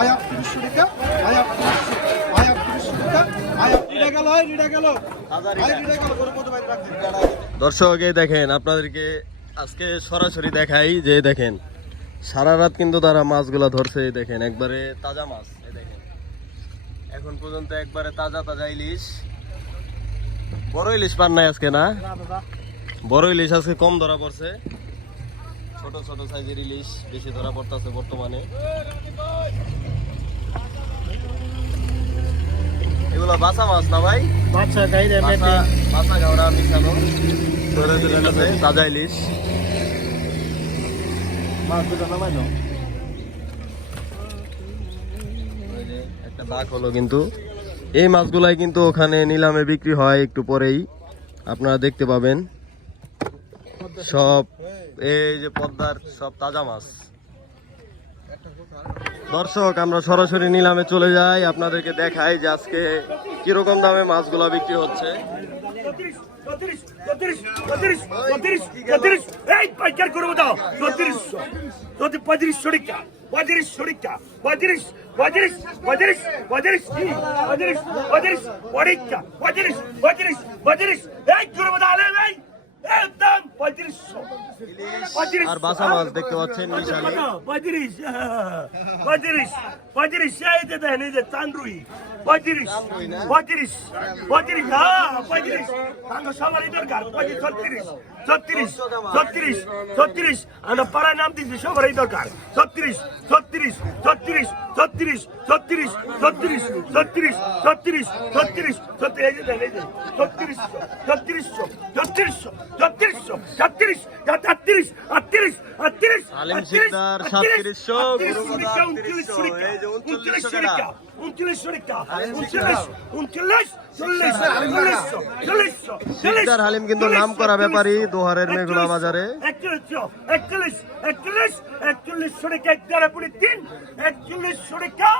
আয়াত তিরিশশো টাকা আয়াত তিরিশশো আয়াত তিরিশশো টাকা আয়াত রিডা গেল হয় রিডা গেল ভাই রিডা গেল গরু কত ভাই দর্শক এই দেখেন আপনাদেরকে আজকে সরাসরি দেখাই যে দেখেন সারা রাত কিন্তু তারা মাছগুলা ধরছে এই দেখেন একবারে তাজা মাছ এই দেখেন। এখন পর্যন্ত একবারে তাজা তাজা ইলিশ। বড় ইলিশ পান নাই আজকে না? বড় ইলিশ আজকে কম ধরা পড়ছে। ছোট ছোট সাইজের ইলিশ বেশি ধরা পড়তেছে বর্তমানে। এগুলো বাসা মাছ না ভাই? বাচ্চা বাসা বাসা গাওরা মিশানো। ধরে আছে তাজা ইলিশ। মাছ দুটো নামাই একটা হলো কিন্তু। এই মাছগুলাই কিন্তু ওখানে নিলামে বিক্রি হয় একটু পরেই। আপনারা দেখতে পাবেন। সব এই যে পদ্মার সব তাজা মাছ। দর্শক, আমরা সরাসরি নিলামে চলে যাই। আপনাদেরকে দেখাই যে আজকে কীরকম দামে মাছগুলা বিক্রি হচ্ছে। এই একদম পঁয়ত্রিশশো পঁয়ত্রিশ আর বাসা মাছ দেখতে পাচ্ছেন মিশালি পঁয়ত্রিশ পঁয়ত্রিশ পঁয়ত্রিশ এই যে দেখেন এই যে চান্দ্রুই পঁয়ত্রিশ পঁয়ত্রিশ পঁয়ত্রিশ হ্যাঁ পঁয়ত্রিশ আমরা সবারই দরকার পঁয়ত্রিশ ছত্রিশ ছত্রিশ ছত্রিশ ছত্রিশ আমরা পাড়ায় নাম দিচ্ছি সবারই দরকার ছত্রিশ ছত্রিশ ছত্রিশ ছত্রিশ ছত্রিশ ছত্রিশ ছত্রিশ ছত্রিশ ছত্রিশ ছত্রিশশো ছত্রিশশো ছত্রিশশো ছত্রিশশো ছত্রিশ ছত্রিশ আটত্রিশ আটত্রিশ আটত্রিশ আটত্রিশ উনত্রিশ উনত্রিশ উনচল্লিশ পরীক্ষা উনচল্লিশ উনচল্লিশ সিকদার হালিম কিন্তু নাম করা ব্যাপারী দোহারের মেঘলা একচল্লিশ একচল্লিশ একচল্লিশ তিন একচল্লিশ শরিকা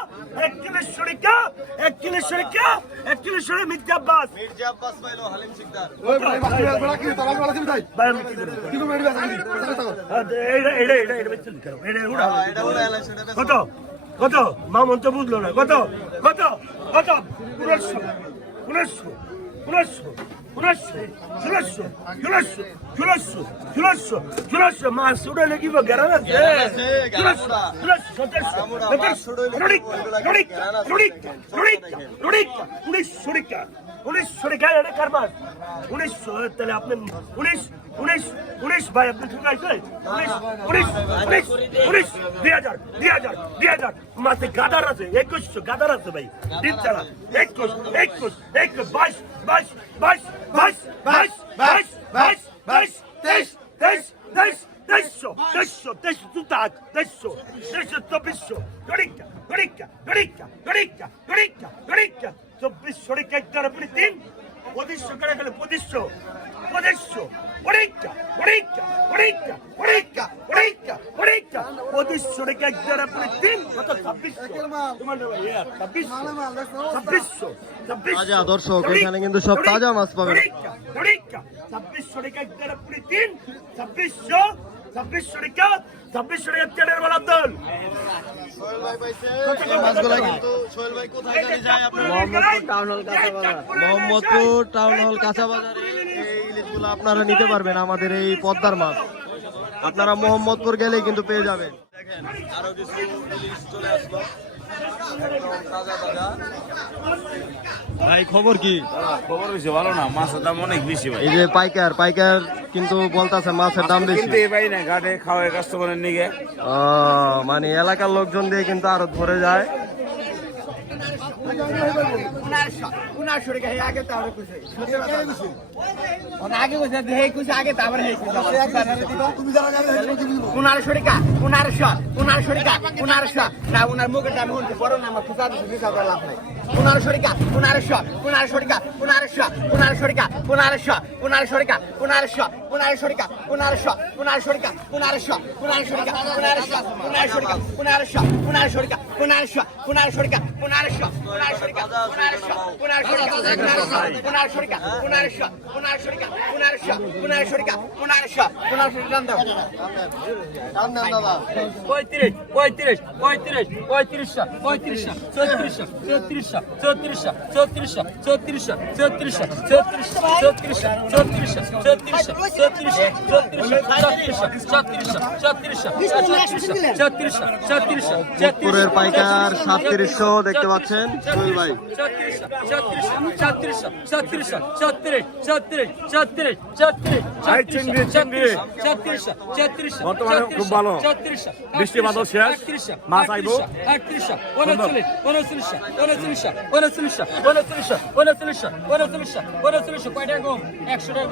একচল্লিশ শরিকা একচল্লিশ শরিকা একচল্লিশ শরিক মির্জা কত কত মা তো বুঝলো না কত কত কত উনিশশো উনিশশো উনিশশো উনিশশো ষোলোশো ষোলোশো ষোলোশো ষোলোশো ষোলোশো মাছ উড়ে লেগিব গেরান আছে আছে, গেরান সতেরোশো গেরান উড়া, মাছ সতেরোশো রুড়িক রুড়িক রুড়িক রুড়িক রুড়িক উনিশশো উনিশশো টাকা এটা কার মাছ? উনিশশো তাহলে আপনি, উনিশ উনিশ উনিশ, ভাই, আপনি ঠিক আছে উনিশ উনিশ উনিশ উনিশ, দুই হাজার দুই হাজার দুই হাজার। মাসে গাদার আছে, একুশশো গাদার আছে ভাই। তিন চালা একুশ একুশ একুশ, বাইশ বাইশ বাইশ বাইশ বাইশ বাইশ বাইশ বাইশ, তেইশ তেইশ তেইশ, তেইশশো তেইশশো, তেইশ দুটাক তেইশশো তেইশশো চব্বিশশো। গড়িকা গড়িকা গড়িকা গড়িকা গড়িকা গড়িকা চব্বিশশো ক্যারেক্টার আপনি তিন পঁচিশশো ক্যারেক্টার পঁচিশশো। পঁচিশশো। অনেকটা অনেকটা অনেকটা অনেকটা অনেকটা অনেকটা। পঁচিশশো ক্যারেক্টার আপনি তিন কত? ছাব্বিশশো। তাজা দর্শক এখানে কিন্তু সব তাজা মাছ পাবেন। অনেকটা ছাব্বিশশো ক্যারেক্টার আপনি তিন ছাব্বিশশো। ছাব্বিশশো টাকা ছাব্বিশশো টাকা তেলের বেলা দল মাছগুলা কিন্তু সোহেল ভাই কোথায় জানি যায় আপনার। মোহাম্মদপুর টাউন হল কাঁচা বাজারে। এই ইলিশগুলো আপনারা নিতে পারবেন আমাদের এই পদ্মার মাছ। আপনারা মোহাম্মদপুর গেলেই কিন্তু পেয়ে যাবেন। দেখেন আরও কিছু ইলিশ চলে আসলো। একদম তাজা তাজা। ভাই খবর কি? খবর বেশি ভালো না। মাছের দাম অনেক বেশি ভাই। এই যে পাইকার পাইকার কিন্তু বলতাছে মাছের দাম বেশি। কিনতে পাই না ঘাটে খাওয়াই কাস্টমারের নিগে। মানে এলাকার লোকজন দিয়ে কিন্তু আরও ধরে যায়। তুমি যারা জানো তুমি দিব পনেরোশো টাকা পনেরোশো পনেরোশো টাকা পনেরোশো না ওনার মুখের দাম শুনছি বড় না আমার খুচা দিচ্ছি বিচার করা লাভ নাই পনেরোশো টাকা পনেরোশো পনেরোশো টাকা পনেরোশো পনেরোশো টাকা পনেরোশো পনেরোশো টাকা পনেরোশো পনেরোশো টাকা পনেরোশো পনেরোশো টাকা পনেরোশো পনেরোশো টাকা পনেরোশো পনেরোশো টাকা পনেরোশো পনেরোশো টাকা পনেরোশো পনেরোশো টাকা পনেরোশো পনেরোশো টাকা পনেরোশো পনেরোশো টাকা পনেরোশো পনেরোশো টাকা পনেরোশো পনেরোশো টাকা পনেরোশো পনেরোশো টাকা দাম দাও পঁয়ত্রিশ পঁয়ত্রিশ পঁয়ত্রিশ পঁয়ত্রিশশো পঁয়ত্রিশশো চৌত্রিশশো চৌত্রিশশো চৌত্রিশশো চৌত্রিশশো চৌত্রিশশো চৌত্রিশশো চৌত্রিশশো চৌত্রিশশো চৌত্রিশশো চৌত্রিশশো চৌত্রিশশো চৌত্রিশশো চৌত্রিশশো চৌত্রিশশো চৌত্রিশশো চৌত্রিশশো চৌত্রিশশো পুরের পাইকার সাতত্রিশশো দেখতে পাচ্ছেন সোহেল ভাই একশো টাকা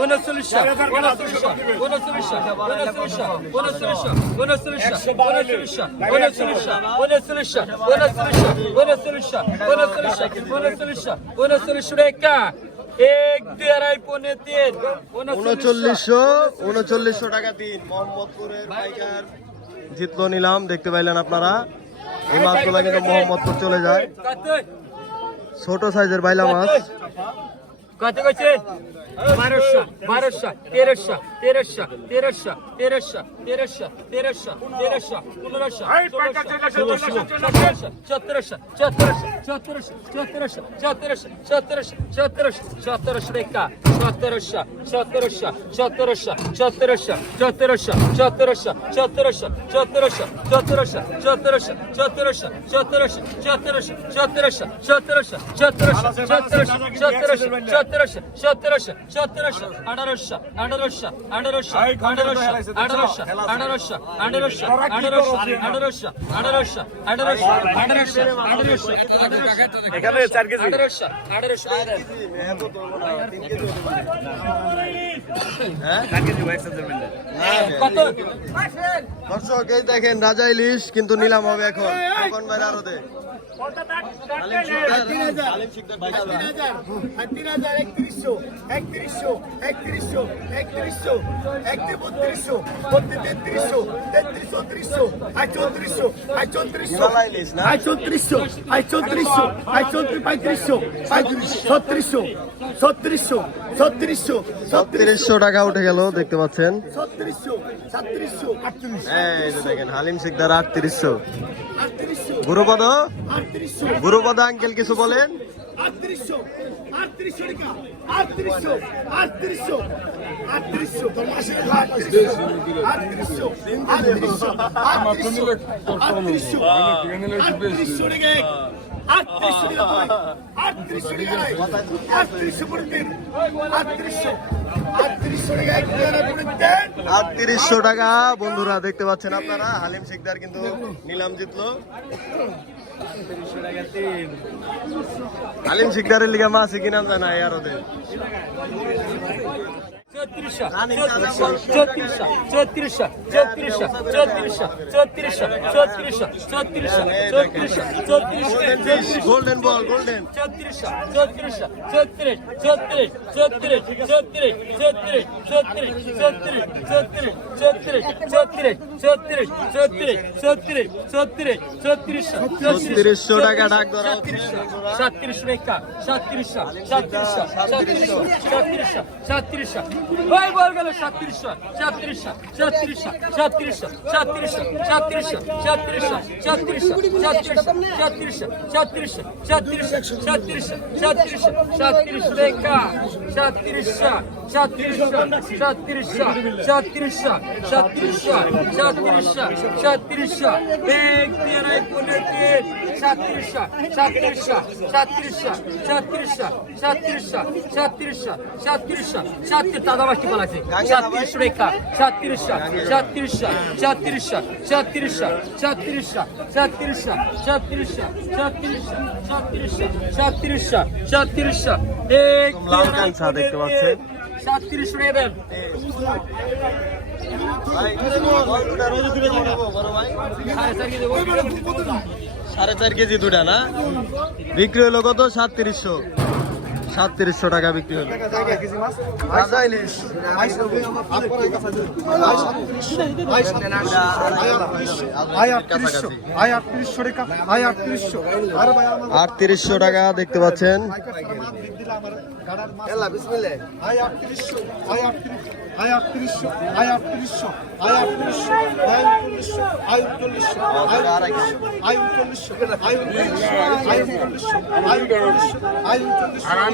উনচল্লিশ উনচল্লিশশো উনচল্লিশশো টাকা তিন মোহাম্মদপুরের বাইকার জিতলো নিলাম দেখতে পাইলেন আপনারা এই মাছগুলো কিন্তু মোহাম্মদপুর চলে যায় ছোট সাইজের বাইলা মাছ কত কইছে বারোশো বারোশো তেরোশো তেরোশো তেরোশো তেরোশো তেরোশো তেরোশো তেরোশো পনেরোশো সতেরোশো সতেরোশো সতেরোশো সতেরোশো সতেরোশো সতেরোশো সতেরোশো সতেরোশো রেখা সতেরোশো সতেরোশো সতেরোশো সতেরোশো সতেরোশো সতেরোশো সতেরোশো সতেরোশো সতেরোশো সতেরোশো সতেরোশো সতেরোশো সতেরোশো সতেরোশো সতেরোশো সতেরোশো সতেরোশো সতেরোশো সতেরোশো সতেরোশো সতেরোশো আঠারোশো আঠারোশো আঠারোশো আঠারোশো আঠারোশো আঠারোশো আঠারোশো আঠারোশো আঠারোশো আঠারোশো আঠারোশো আঠারোশো আঠারোশো আঠারোশো আঠারোশো আঠারোশো আঠারোশো দর্শক এই দেখেন রাজা ইলিশ কিন্তু নিলাম হবে এখন এখন ভাই আরও দে একত্রিশশো একত্রিশশো একত্রিশশো একত্রিশশো একটি বত্রিশশো পঁয়ত্রিশশো পঁয়ত্রিশ ছত্রিশশো ছত্রিশশো ছত্রিশশো ছত্রিশ ছত্রিশশো টাকা উঠে গেল দেখতে পাচ্ছেন। দেখেন হালিম শিকদার আটত্রিশশো। আটত্রিশশো গুরুপদ? আটত্রিশশো। গুরুপদ আঙ্কেল কিছু বলেন। আটত্রিশশো আটত্রিশশো টাকা, বন্ধুরা, দেখতে পাচ্ছেন আপনারা, হালিম শিকদার কিন্তু নিলাম জিতলো। হালিম শিকদারের লিগা মাছ কিনা জানা আর ওদের চৌত্রিশশো চৌত্রিশশো চৌত্রিশশো চৌত্রিশশো চৌত্রিশশো চৌত্রিশশো চৌত্রিশশো চৌত্রিশশো চৌত্রিশশো চৌত্রিশশো গোল্ডেন বল গোল্ডেন চৌত্রিশশো চৌত্রিশশো চৌত্রিশ চৌত্রিশ চৌত্রিশ চৌত্রিশ চৌত্রিশ চৌত্রিশ চৌত্রিশ চৌত্রিশ চৌত্রিশ চৌত্রিশ চৌত্রিশ চৌত্রিশ চৌত্রিশ চৌত্রিশ চৌত্রিশশো ছত্রিশশো টাকা ডাক ধরা সাতত্রিশশো সাতত্রিশশো সাতত্রিশশো সাতত্রিশশো ওই বল গেল সাতত্রিশশো সাতত্রিশশো সাতত্রিশশো সাতত্রিশশো সাতত্রিশশো সাতত্রিশশো সাতত্রিশশো সাতত্রিশশো সাতত্রিশশো সাতত্রিশশো সাতত্রিশশো সাতত্রিশশো সাতত্রিশশো সাতত্রিশ রেখা সাতত্রিশশো সাতত্রিশশো সাতত্রিশশো সাতত্রিশশো সাতত্রিশশো সাতত্রিশশো সাতত্রিশশো এক তিন পনেরো তিন সাতত্রিশশো সাতত্রিশশো সাতত্রিশশো সাতত্রিশশো সাতত্রিশশো সাতত্রিশশো সাতত্রিশশো সাতত্রিশ দাদা বাসটি বলাছে সাতত্রিশ রেখা সাতত্রিশশো সাতত্রিশশো সাতত্রিশশো সাতত্রিশশো সাতত্রিশশো সাতত্রিশশো সাতত্রিশশো সাতত্রিশশো সাতত্রিশশো সাতত্রিশশো সাতত্রিশশো এক লাল কাঁচা দেখতে পাচ্ছেন। সাতত্রিশ নেবেন সাড়ে চার কেজি দুটা না? বিক্রি হলো কত? সাতত্রিশশো। সাতত্রিশশো টাকা বিক্রি হলো। আটত্রিশশো টাকা দেখতে পাচ্ছেন। আরাম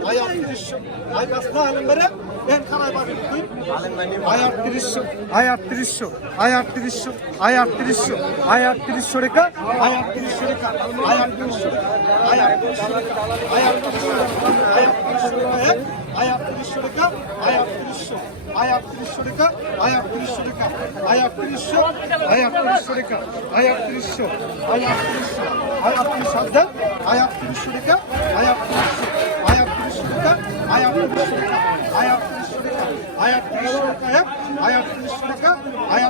আই আটত্রিশশো একটা পাইকার দাম ভাই আই আটত্রিশশো আই আটত্রিশশো হালম্বার ডাকলেন আই আটত্রিশশো আই কাসনা হালম্বারে দেন খানায় পাবেন তুই আই আটত্রিশশো আই আটত্রিশশো আই আটত্রিশশো টাকা আয় আটত্রিশশো টাকা আয় টাকা আয়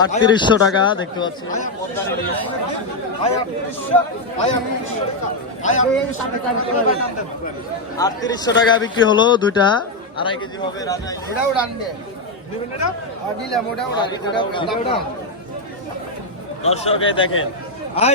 আটত্রিশশো টাকা টাকা দেখতে পাচ্ছি আটত্রিশশো টাকা বিক্রি হলো দুইটা আড়াই কেজি হবে ওটাও দেখেন আয়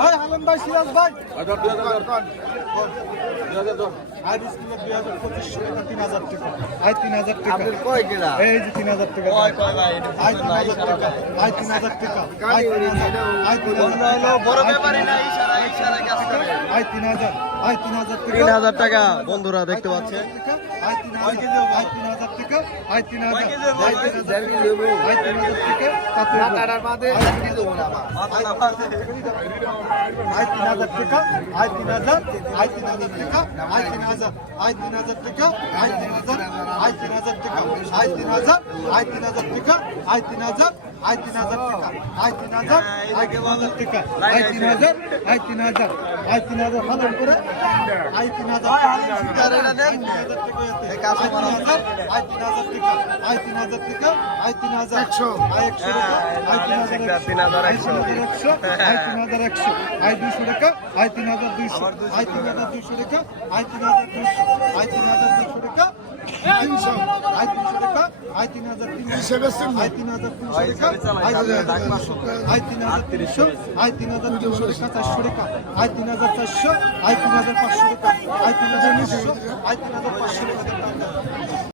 ভাই খাওয়া নাই না দেখো আমি আই কত হালাল ভাই সিরাজ ভাই আই বিসমিল্লাহ দুই হাজার পঁচিশশো টাকা তিন হাজার টাকা। আই তিন হাজার টাকা। কয় গেলা এই যে তিন হাজার টাকা। আই তিন হাজার টাকা। আই তিন হাজার টাকা। আই তিন হাজার। আই তিন হাজার। বড় ব্যাপারই না ইশারা ইশারা কাজ করে আই তিন হাজার। আই তিন হাজার টাকা। তিন হাজার টাকা বন্ধুরা দেখতে পাচ্ছেন। আয় তিন হাজার আয় তিন হাজার থেকে আয় তিন হাজার আয় তিন হাজার আয় তিন হাজার থেকে আয় তিন হাজার থেকে আয় তিন হাজার আয় তিন হাজার থেকে আয় তিন হাজার আয় তিন হাজার থেকে আয় তিন হাজার আয় তিন হাজার থেকে আয় তিন হাজার আয় তিন হাজার থেকে আয় তিন হাজার আয় তিন হাজার টাকা আয় তিন হাজার আয় তিন হাজার টাকা আয় তিন হাজার আই তিন হাজার আই তিন হাজার হাজার করে আই তিন হাজার আই তিন হাজার টাকা আই তিন হাজার টাকা আই তিন হাজার একশো আই একশো আই তিন হাজার তিন হাজার একশো। একশো আই তিন হাজার একশো আই দুশো টাকা আই তিন হাজার দুইশো আই তিন হাজার দুইশো টাকা আই তিন হাজার দুইশো আই তিন হাজার দুইশো টাকা আয় তিন হাজার পাঁচশো টাকা আয় তিন হাজার পাঁচশো টাকা আয় তিন হাজার পাঁচশো টাকা।